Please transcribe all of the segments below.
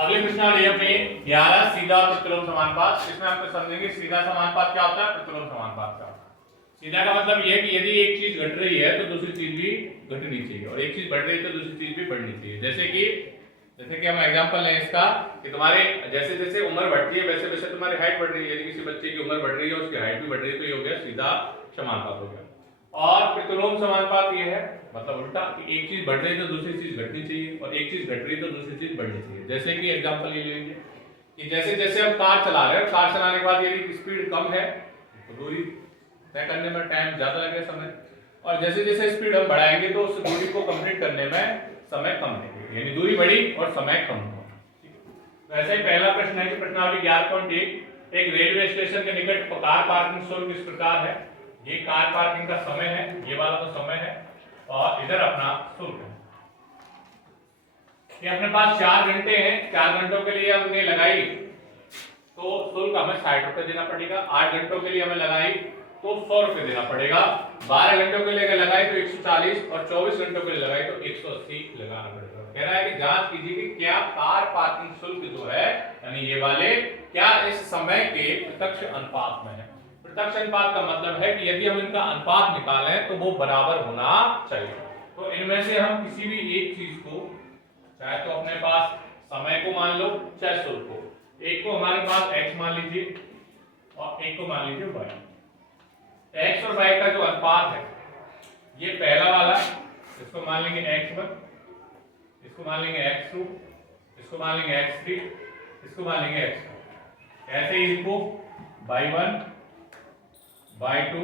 अगले प्रश्न आ रही है अपनी 11 सीधा और प्रतिलोम समानुपात। इसमें आपको समझेंगे सीधा समानुपात क्या होता है, प्रतिलोम समानुपात क्या होता है। सीधा का मतलब ये है कि यदि एक चीज घट रही है तो दूसरी चीज भी घटनी चाहिए, और एक चीज बढ़ रही है तो दूसरी चीज भी बढ़नी चाहिए। जैसे कि हम एग्जांपल लें इसका कि तुम्हारे जैसे जैसे उम्र बढ़ती है वैसे वैसे तुम्हारी हाइट बढ़ रही है। यदि किसी बच्चे की उम्र बढ़ रही है और उसकी हाइट भी बढ़ रही है तो ये हो गया सीधा समानुपात हो गया। और प्रतिलोम समानुपात ये है मतलब उल्टा कि एक चीज बढ़ रही है तो दूसरी चीज घटनी चाहिए, और एक चीज घट रही है तो दूसरी चीज बढ़नी चाहिए। जैसे कि एग्जांपल ये ले लीजिए कि जैसे जैसे हम कार चला रहे हैं, कार चलाने के बाद यदि स्पीड कम है तो दूरी तय करने में टाइम ज्यादा लगेगा समय, और जैसे जैसे स्पीड हम बढ़ाएंगे तो उस दूरी को कंप्लीट करने में समय कम लगेगा, यानी दूरी बढ़ी और समय कम हुआ। तो ऐसा ही पहला प्रश्न है कि प्रश्नावली 11.1 एक रेलवे स्टेशन के निकट कार पार्किंग शुल्क इस प्रकार है। ये कार पार्किंग का समय है, ये वाला तो समय है, और इधर अपना शुल्क है। ये अपने पास 4 घंटे हैं, 4 घंटों के लिए हमने लगाई तो शुल्क हमें 60 रुपए देना पड़ेगा। 8 घंटों के लिए हमें लगाई तो 100 रुपए देना पड़ेगा। 12 घंटों के लिए लगाई तो 140, और 24 घंटों के लिए लगाई तो 180 लगाना पड़ेगा। कह रहा है कि जांच कीजिए कि क्या कार पार्किंग शुल्क जो है यानी ये वाले क्या इस समय के प्रत्यक्ष अनुपात में है। प्रत्यक्ष अनुपात का मतलब है कि यदि हम इनका अनुपात निकालें तो वो बराबर होना चाहिए। तो इनमें से हम किसी भी एक चीज को, चाहे तो अपने पास समय को मान लो चाहे शुल्क को, एक को हमारे पास x मान लीजिए और एक को मान लीजिए y। x और y का जो अनुपात है ये पहला वाला, इसको मान लेंगे x1, इसको मान लेंगे x2, इसको मान लेंगे x3, इसको मान लेंगे x4। ऐसे ही इसको y1, y2,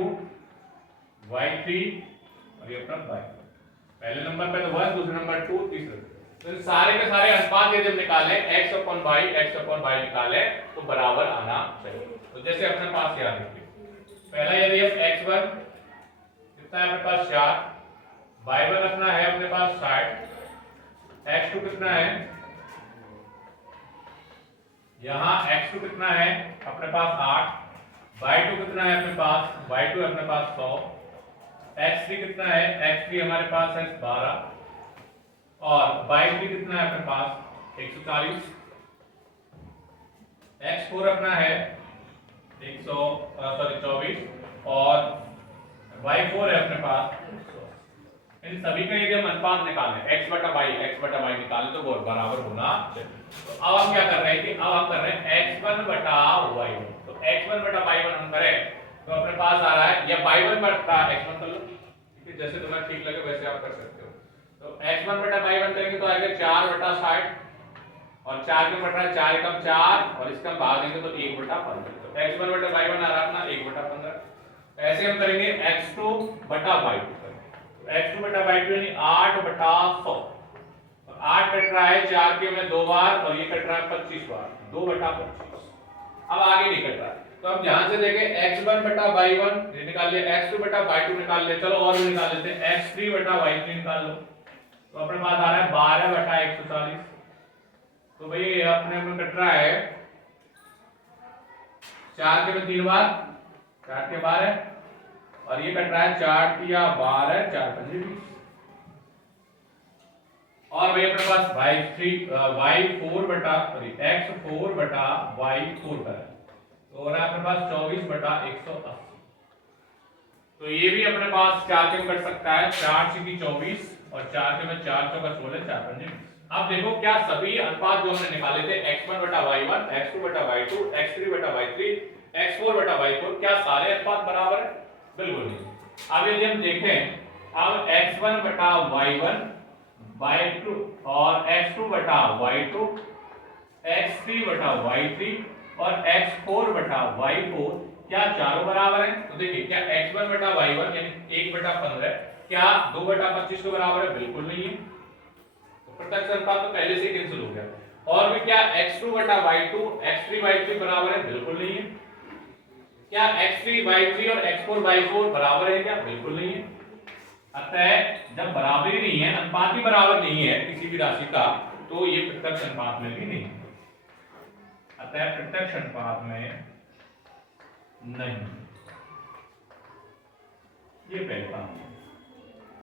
y3 और ये अपना y। पहले नंबर पे तो 1, दूसरे नंबर 2, तीसरे तो इन सारे के सारे अनुपात यदि हम निकालें x/y निकालें तो बराबर आना चाहिए। तो जैसे अपने पास याद रखिए, पहला यदि हम x1 कितना है अपने पास 4, y1 अपना है अपने पास 60, x2 कितना है यहाँ x2 कितना है अपने पास 8, y2 कितना है अपने पास, y2 है अपने पास 100, x3 कितना है, x3 हमारे पास है 12, और y3 कितना है अपने पास 140, x4 अपना है 24, और y4 है अपने पास 100। इन सभी का यदि हम अनुपात निकालें x/y निकालें तो वो बराबर होना चाहिए। तो अब हम क्या कर रहे हैं कि अब हम कर रहे हैं x1/y1। तो x1/y1 हम करें तो अपने पास आ रहा है या y1/x1 कर लो, ठीक है, जैसे तुम्हें ठीक लगे वैसे आप कर सकते हो। तो x1/y1 करेंगे तो आएगा 4/60, और 4 के बटा 4 कम 4, और इसका हम भाग देंगे तो 1/15। तो x1/y1 आ रहा है अपना 1/15। ऐसे हम करेंगे x2/y2, x2/y2 यानी 8/100। 8 कट रहा है 4 के में 2 बार, और ये कट रहा है 25 बार, 2/25। अब आगे नहीं कट रहा है तो अब ध्यान से देखें x1/y1 निकाल लिया, x2/y2 निकाल लिया, चलो और भी निकाल लेते हैं, x3/y3 निकाल लो। तो अपने पास आ रहा है 12/140। तो भाई अपने में कट रहा है 4 के में 3 बार, 4 के 12, और ये कट रहा है 4 की 12, 4 5 20। और भाई अपने पास x4/y4 का है तो हो रहा है अपने पास 24/180। तो ये भी अपने पास 4 के में कट सकता है, 4 की 24, और 4 के में 4 चौका 16, 4 5 20। अब देखो क्या सभी अनुपात जो हमने निकाले थे x1/y1, x2/y2, x3/y3, x4/y4, क्या सारे अनुपात बराबर है? बिल्कुल नहीं। अब यदि हम देखें अब x1/y1 y2 और x2/y2, x3/y3 और x4/y4 क्या चारों बराबर हैं? तो देखिए क्या x1/y1 यानी 1/15 क्या 2/25 के बराबर है? बिल्कुल नहीं है। तो प्रत्यक्ष अनुपात तो पहले से कैंसिल हो गया। और भी क्या x2/y2 x3/y3 बराबर है? बिल्कुल नहीं है। क्या x3/y3 और x4/y4 बराबर है क्या? बिल्कुल नहीं है। अतः जब बराबरी नहीं है, अनुपात ही बराबर नहीं है किसी भी राशि का, तो ये प्रत्यक्ष अनुपात में भी नहीं है। अतः प्रत्यक्ष अनुपात में नहीं, ये पहले काम।